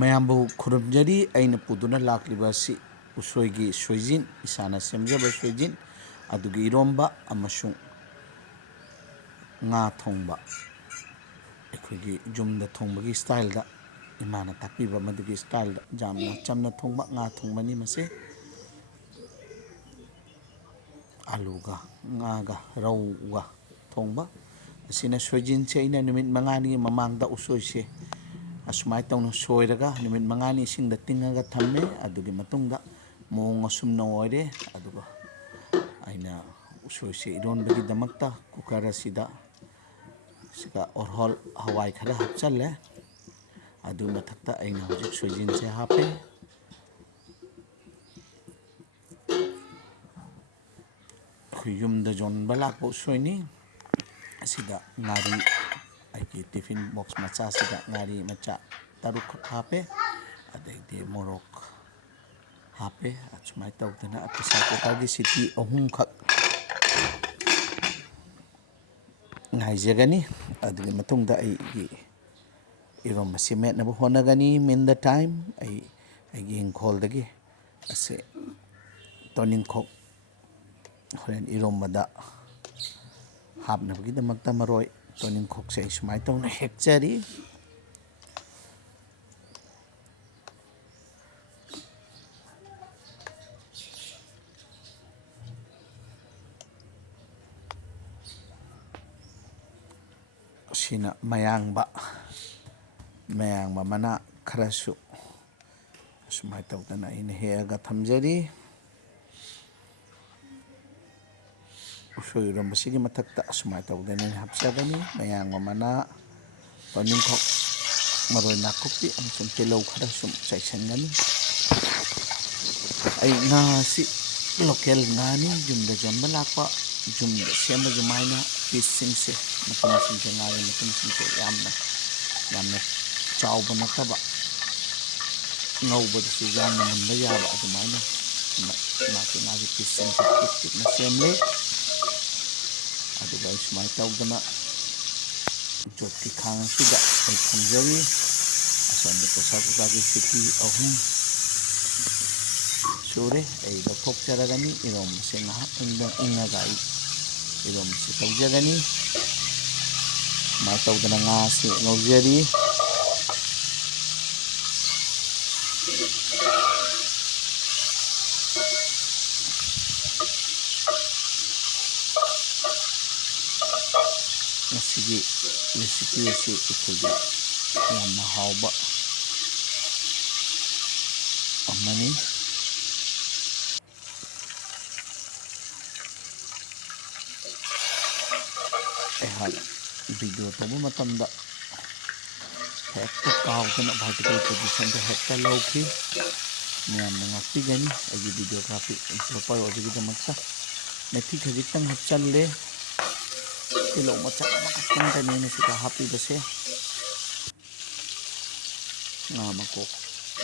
ꯃꯌꯥꯝꯕꯨ ꯈꯨꯔꯨꯝꯖꯔꯤ ꯑꯩꯅ ꯄꯨꯗꯨꯅ ꯂꯥꯛꯂꯤꯕ ꯑꯁꯤ ꯎꯁꯣꯏꯒꯤ ꯁꯣꯏꯖꯤꯟ ꯏꯁꯥꯅ ꯁꯦꯝꯖꯕ ꯁꯣꯏꯖꯤꯟ ꯑꯗꯨꯒꯤ ꯏꯔꯣꯝꯕ ꯑꯃꯁꯨꯡ ꯉꯥ ꯊꯣꯡꯕ ꯑꯩꯈꯣꯏꯒꯤ ꯌꯨꯝꯗ ꯊꯣꯡꯕꯒꯤ ꯁ꯭ꯇꯥꯏꯜꯗ ꯏꯃꯥꯅ ꯇꯥꯛꯄꯤꯕ ꯃꯗꯨꯒꯤ ꯁ꯭ꯇꯥꯏꯜꯗ ꯌꯥꯝꯅ ꯆꯝꯅ ꯊꯣꯡꯕ ꯉꯥ ꯊꯣꯡꯕꯅꯤ ꯃꯁꯤ ꯑꯂꯨꯒ ꯉꯥꯒ ꯔꯧꯒ ꯊꯣꯡꯕ ꯑꯁꯤꯅ ꯁꯣꯏꯖꯤꯟꯁꯦ ꯑꯩꯅ ꯅꯨꯃꯤꯠ 5ꯅꯤ ꯃꯃꯥꯡꯗ ꯎꯁꯣꯏꯁꯦ ꯑꯁꯨꯃꯥꯏꯅ ꯇꯧꯅ ꯁꯣꯏꯔꯒ ꯅꯨꯃꯤꯠ 5ꯅꯤ ꯏꯁꯤꯡꯗ ꯇꯤꯡꯉꯒ ꯊꯝꯃꯦ ꯑꯗꯨꯒꯤ ꯃꯇꯨꯡꯗ ꯃꯑꯣꯡ ꯑꯁꯨꯝꯅ ꯑꯣꯏꯔꯦ ꯑꯗꯨꯒ ꯑꯩꯅ ꯎꯁꯣꯏꯁꯦ ꯏꯔꯣꯟꯕꯒꯤꯗꯃꯛꯇ ꯀꯨꯀꯔ ꯑꯁꯤꯗ ꯁꯤꯒ ꯑꯣꯔꯍꯣꯜ ꯍꯋꯥꯏ ꯈꯔ ꯍꯥꯞꯆꯜꯂꯦ ꯑꯗꯨ ꯃꯊꯛꯇ ꯑꯩꯅ ꯍꯧꯖꯤꯛ ꯁꯣꯏꯖꯤꯟꯁꯦ ꯍꯥꯞꯄꯦ ꯑꯩꯈꯣꯏ ꯌꯨꯝꯗ ꯌꯣꯟꯕ ꯂꯥꯛꯄ ꯎꯁꯣꯏꯅꯤ ꯑꯁꯤꯗ ꯉꯥꯔꯤ ꯑꯩꯒꯤ ꯇꯤꯐꯤꯟ ꯕꯣꯛꯁ ꯃꯆꯥꯁꯤꯗ ꯉꯥꯔꯤ ꯃꯆꯥ 6ꯈꯛ ꯍꯥꯞꯄꯦ ꯑꯗꯩꯗꯤ ꯃꯣꯔꯣꯛ ꯍꯥꯞꯄꯦ ꯑꯁꯨꯃꯥꯏꯅ ꯇꯧꯗꯅ ꯄ꯭ꯔꯦꯁꯔ ꯀꯨꯀꯔꯒꯤ ꯁꯤꯇꯤ 3ꯈꯛ ꯉꯥꯏꯖꯒꯅꯤ ꯑꯗꯨꯒꯤ ꯃꯇꯨꯡꯗ ꯑꯩꯒꯤ ꯏꯔꯣꯝꯕꯁꯤ ꯃꯦꯠꯅꯕ ꯍꯣꯠꯅꯒꯅꯤ ꯃꯤꯟ ꯗ ꯇꯥꯏꯝ ꯑꯩꯒꯤ ꯏꯪꯈꯣꯜꯗꯒꯤ ꯑꯁꯦ ꯇꯣꯅꯤꯡꯈꯣꯛ ꯍꯣꯔꯦꯟ ꯏꯔꯣꯝꯕꯗ ꯍꯥꯞꯅꯕꯒꯤꯗꯃꯛꯇ ꯃꯔꯣꯏ ꯇꯣꯅꯤꯡꯈꯣꯛꯁꯦ ꯑꯩ ꯁꯨꯃꯥꯏꯅ ꯇꯧꯅ ꯍꯦꯛꯆꯔꯤ ꯑꯁꯤꯅ ꯃꯌꯥꯡꯕ ꯃꯅꯥ ꯈꯔꯁꯨ ꯑꯁꯨꯃꯥꯏꯅ ꯇꯧꯗꯅ ꯑꯩꯅ ꯍꯦꯛꯑꯒ ꯊꯝꯖꯔꯤ ꯎꯁꯣꯏ ꯏꯔꯣꯝꯕꯁꯤꯒꯤ ꯃꯊꯛꯇ ꯑꯁꯨꯃꯥꯏꯅ ꯇꯧꯗꯅ ꯑꯩꯅ ꯍꯥꯞꯆꯒꯅꯤ ꯃꯌꯥꯡꯕ ꯃꯅꯥ ꯇꯣꯅꯤꯡꯈꯣꯛ ꯃꯔꯣꯏ ꯅꯥꯀꯨꯞꯄꯤ ꯑꯃꯁꯨꯡ ꯇꯤꯜꯍꯧ ꯈꯔ ꯁꯨꯝ ꯆꯥꯏꯁꯤꯟꯒꯅꯤ ꯑꯩ ꯉꯥ ꯑꯁꯤ ꯂꯣꯀꯦꯜ ꯉꯥꯅꯤ ꯌꯨꯝꯗ ꯌꯣꯟꯕ ꯂꯥꯛꯄ ꯌꯨꯝꯗ ꯁꯦꯝꯕ ꯑꯗꯨꯃꯥꯏꯅ ꯄꯤꯁꯁꯤꯡꯁꯦ ꯃꯇꯨꯝꯁꯤꯡꯁꯦ ꯉꯥꯒꯤ ꯃꯇꯨꯝꯁꯤꯡꯁꯦ ꯌꯥꯝꯅ ꯆꯥꯎꯕ ꯅꯠꯇꯕ ꯉꯧꯕꯗꯁꯨ ꯌꯥꯝꯅ ꯃꯨꯟꯕ ꯌꯥꯕ ꯑꯗꯨꯃꯥꯏꯅ ꯉꯥꯒꯤ ꯄꯤꯁꯁꯤꯡꯁꯦ ꯄꯤꯛ ꯄꯤꯛꯅ ꯁꯦꯝꯂꯦ ꯑꯗꯨꯒ ꯑꯩ ꯁꯨꯃꯥꯏꯅ ꯇꯧꯗꯅ ꯖꯣꯠꯀꯤ ꯈꯥꯡ ꯑꯁꯤꯗ ꯑꯩ ꯊꯝꯖꯔꯤ ꯑꯁꯣꯝꯗ ꯄ꯭ꯔꯦꯁꯔ ꯀꯨꯀꯔꯒꯤ ꯁꯤꯇꯤ 3 ꯁꯨꯔꯦ ꯑꯩ ꯂꯧꯊꯣꯛꯆꯔꯒꯅꯤ ꯏꯔꯣꯝꯕꯁꯦ ꯉꯥꯏꯍꯥꯛ ꯏꯪꯉꯒ ꯑꯩ ꯏꯔꯣꯝꯕꯁꯦ ꯇꯧꯖꯒꯅꯤ ꯁꯨꯃꯥꯏꯅ ꯇꯧꯗꯅ ꯉꯥꯁꯤ ꯉꯧꯖꯔꯤ ꯃꯁꯤꯒꯤ ꯔꯦꯁꯤꯄꯤ ꯑꯁꯤ ꯑꯩꯈꯣꯏꯒꯤ ꯌꯥꯝꯅ ꯍꯥꯎꯕ ꯑꯃꯅꯤ ꯑꯩꯍꯥꯛ ꯚꯤꯗꯤꯑꯣ ꯇꯧꯕ ꯃꯇꯝꯗ ꯍꯦꯛꯇ ꯀꯥꯎꯗꯅ ꯚꯔꯇꯤꯀꯦꯜ ꯄꯣꯖꯤꯁꯟꯗ ꯍꯦꯛꯇ ꯂꯧꯈꯤ ꯃꯌꯥꯝꯅ ꯉꯥꯛꯄꯤꯒꯅꯤ ꯑꯩꯒꯤ ꯚꯤꯗꯤꯑꯣꯒ꯭ꯔꯥꯐꯤ ꯏꯝꯄ꯭ꯔꯣꯄꯔ ꯑꯣꯏꯕꯒꯤꯗꯃꯛꯇ ꯃꯦꯊꯤ ꯈꯖꯤꯛꯇꯪ ꯍꯥꯞꯆꯜꯂꯦ ꯇꯤꯜꯍꯧ ꯃꯆꯥ ꯑꯃꯈꯛꯇꯪꯗꯅꯤ ꯑꯩꯅ ꯁꯤꯗ ꯍꯥꯞꯄꯤꯕꯁꯦ ꯉꯥ ꯃꯀꯣꯛ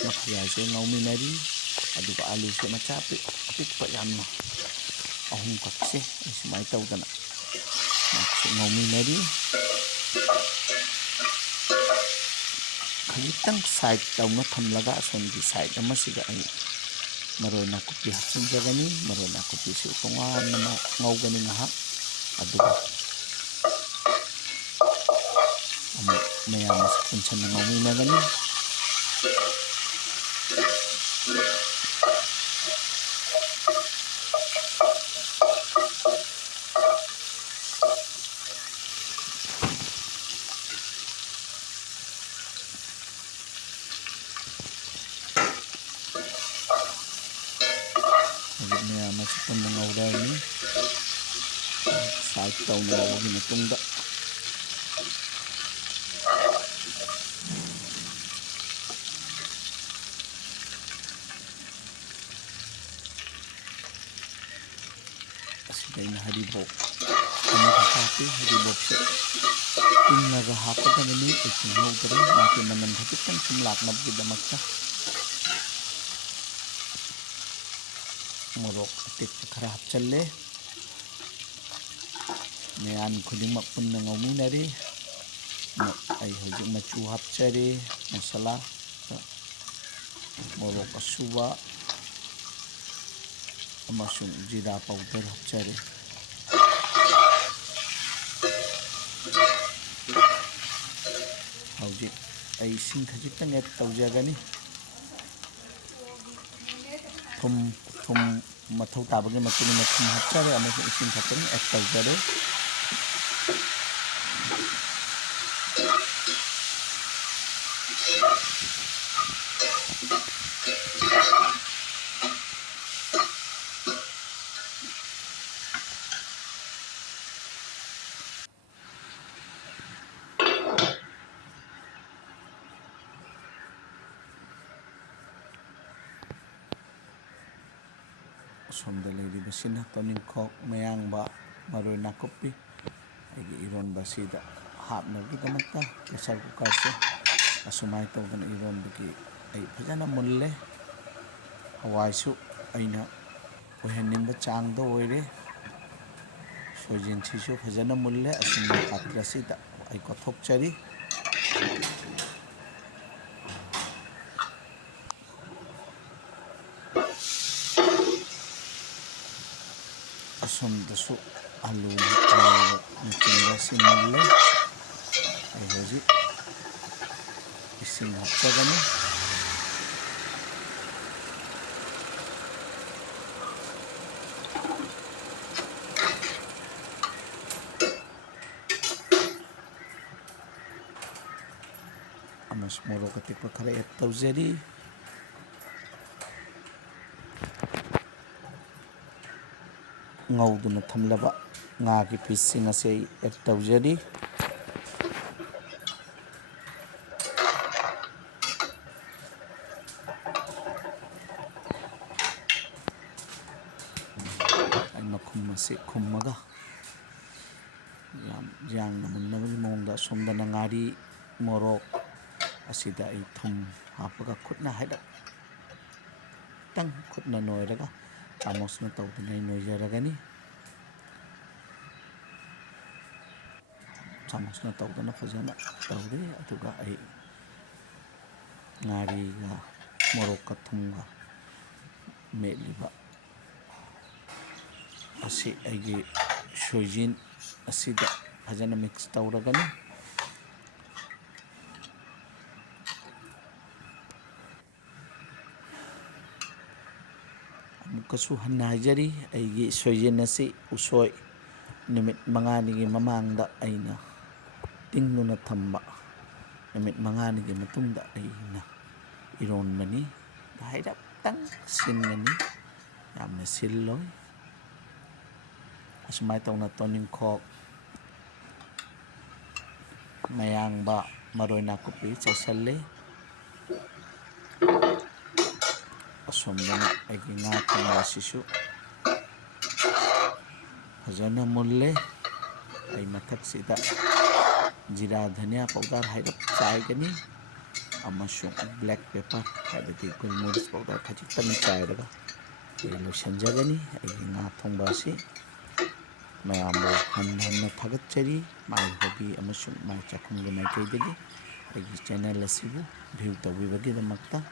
ꯃꯈꯌꯥꯏꯁꯦ ꯉꯧꯃꯤꯟꯅꯔꯤ ꯑꯗꯨꯒ ꯑꯂꯨꯁꯦ ꯃꯆꯥ ꯑꯄꯤꯛꯄ ꯌꯥꯝꯅ 3ꯈꯛꯁꯦ ꯑꯩ ꯁꯨꯃꯥꯏꯅ ꯇꯧꯗꯅ ꯉꯧꯃꯤꯟꯅꯔꯤ ꯈꯖꯤꯛꯇꯪ ꯁꯥꯏꯠ ꯇꯧꯅ ꯊꯝꯂꯒ ꯑꯁꯣꯝꯒꯤ ꯁꯥꯏꯠ ꯑꯃꯁꯤꯗ ꯑꯩ ꯃꯔꯣꯏ ꯅꯥꯀꯨꯞꯄꯤ ꯍꯥꯞꯆꯤꯟꯖꯒꯅꯤ ꯃꯔꯣꯏ ꯅꯥꯀꯨꯞꯄꯤꯁꯤ ꯇꯣꯉꯥꯟꯅ ꯉꯧꯒꯅꯤ ꯉꯥꯏꯍꯥꯛ ꯑꯗꯨꯒ ꯑꯃꯨꯛ ꯃꯌꯥꯝ ꯑꯁꯤ ꯄꯨꯟꯁꯟꯅ ꯉꯧꯃꯤꯟꯅꯒꯅꯤ ꯍꯧꯖꯤꯛ ꯃꯌꯥꯝ ꯑꯁꯤ ꯄꯨꯟꯅ ꯉꯧꯔꯅꯤ ꯁꯥꯏꯠ ꯇꯧꯅ ꯉꯧꯕꯒꯤ ꯃꯇꯨꯡꯗ ꯑꯁꯤꯗ ꯑꯩꯅ ꯍꯔꯤꯕꯣꯞ ꯑꯃꯈꯛ ꯍꯥꯞꯄꯤ ꯍꯔꯤꯕꯣꯞꯁꯦ ꯇꯤꯡꯉꯒ ꯍꯥꯞꯀꯗꯕꯅꯤ ꯑꯩ ꯇꯤꯡꯍꯧꯗ꯭ꯔꯦ ꯃꯥꯒꯤ ꯃꯅꯝ ꯈꯖꯤꯛꯇꯪ ꯁꯨꯝ ꯂꯥꯛꯅꯕꯒꯤꯗꯃꯛꯇ ꯃꯣꯔꯣꯛ ꯑꯇꯦꯛꯄ ꯈꯔ ꯍꯥꯞꯆꯜꯂꯦ ꯃꯌꯥꯟ ꯈꯨꯗꯤꯡꯃꯛ ꯄꯨꯟꯅ ꯉꯧꯃꯤꯟꯅꯔꯤ ꯑꯩ ꯍꯧꯖꯤꯛ ꯃꯆꯨ ꯍꯥꯞꯆꯔꯤ ꯃꯁꯥꯂꯥ morok asuba amasung jira powder hapchare. Hojik ay ising khajitang add tawjagani. Thum mathau tabagi matuni thum hapchare amasung ising khatang add tawjare. Somda leiribasina toningkhok mayangba maroi nakupi aigi Eromba sida hapnagidamakta pressure cooker se asumai tawdana Erombagi ai fajana mulle hawaisu aina oihaningba changda oire soijin sisu fajana mulle asumai patra sida ai kothokchari. Asomdasu alu nutingasi mulle ai hojik ising hapchagani. Amas morok atekpa khara add tawjari. Ngauduna thamlaba ngagi piecing ase ai add tawjari. Ai makhum ase khummaga yangna munnabagi mawngda asomdana ngari morok asida ai thum hapaga khutna haidap tang khutna noiraga chamosna tawdana ai noijaragani. Chamosna tawdana fajana tawre aduga ai ngariga morokka thumga metliba asi aigi soijin asida fajana mix tawragani. Amukasu hanna haijari aigi soijin asi usoi numit manganigi mamangda aina tingduna thamba numit manganigi matungda aina ironbani hairaptang sinngani yamna silloi. Asumai tawna toningkhok mayangba maroi nakupi chaisalle. Asomdana aigi nga thongba sisu fajana mulle ai mathaksida jira dhania powder hairap chaigani amasung black pepper haibadi gulmoris powder khajitang chairaga ai loisanjagani. Aigi nga thongba asi mayambo hanna thagatchari mai hobi amasung mai chakhumgi maikaidagi aigi channel asibu view tawbibagidamakta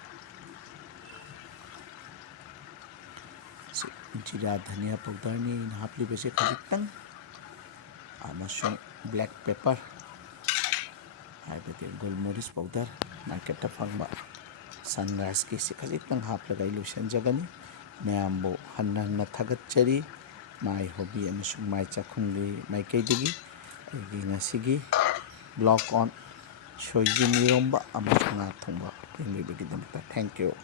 jira dhania powder ni haplibase khajitang amasung black pepper haibadi gulmoris powder market ta phangba sunrise ki si khajitang haplaga ilusanjagani. Mayambo hanna thagatchari mai hobi amasung mai chakhumgi maikaidagi aigi ngasigi blog on soijin Eromba amasung nga thongba yengbibagidamakta. Thank you.